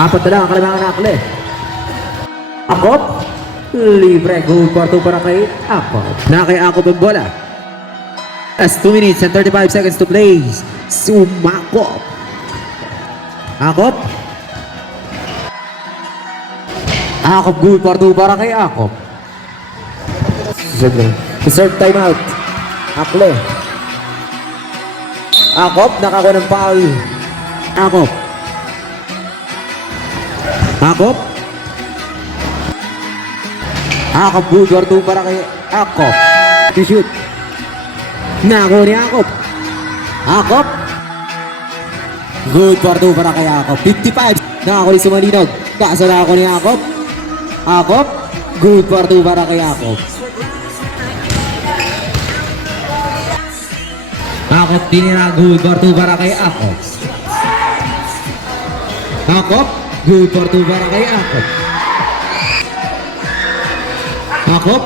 Apat na lang ang kalamangan na akle. Akop. Libre. Goal for 2 para kay Akop. Na kay Akop ang bola. As 2 minutes and 35 seconds to play. Sumakop. Akop. Akop, goal for 2 para kay Akop. Reserve timeout. Akle. Akop, nakakuha ng foul. Akop. Akop. Akop, goal for 2 para kay Akop. To shoot. Nakakuha ni Akop. Akop. Good for 2 para kay Akop. 55. Nakakuha ni Sumalinog. Kaso nakakuha ni Akop. Akop. Good for 2 para kay Akop. Akop tinira. Good for 2 para kay Akop. Akop. Good for 2 para kay Akop. Akop.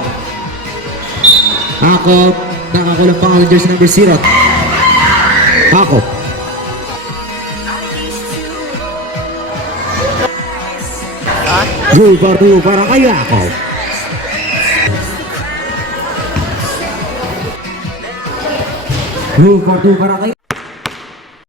Akop. Nakakulang pang ang jersey number 0. Akop. Goal for 2 para kay Akop. Goal for 2 para kay